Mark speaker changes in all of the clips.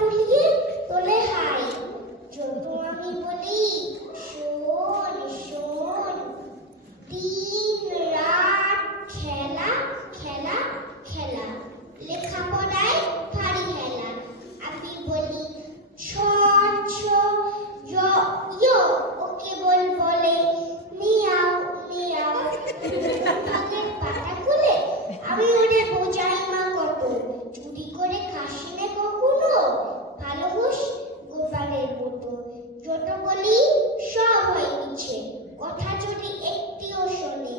Speaker 1: ডান তোলে হাই যত আমি বলি শোন শোন দিন রাত খেলা খেলা খেলা লেখাপড়ায় ভারী হেলা আমি বলি ছ ছ ইয়ো ওকে বল বলে? Miao Miao. বলছে, কথা যদি একটিও শোনে,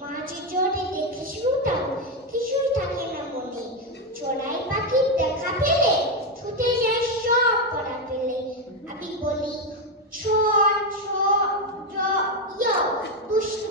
Speaker 1: মাঝ জলে দেখি সুতাম কিছুই থাকে না মনে। চড়াই পাখির দেখা পেলে, ছুটে যায় সব করা পেলে। আমি বলি, ছ ছ, জ দুষ্ট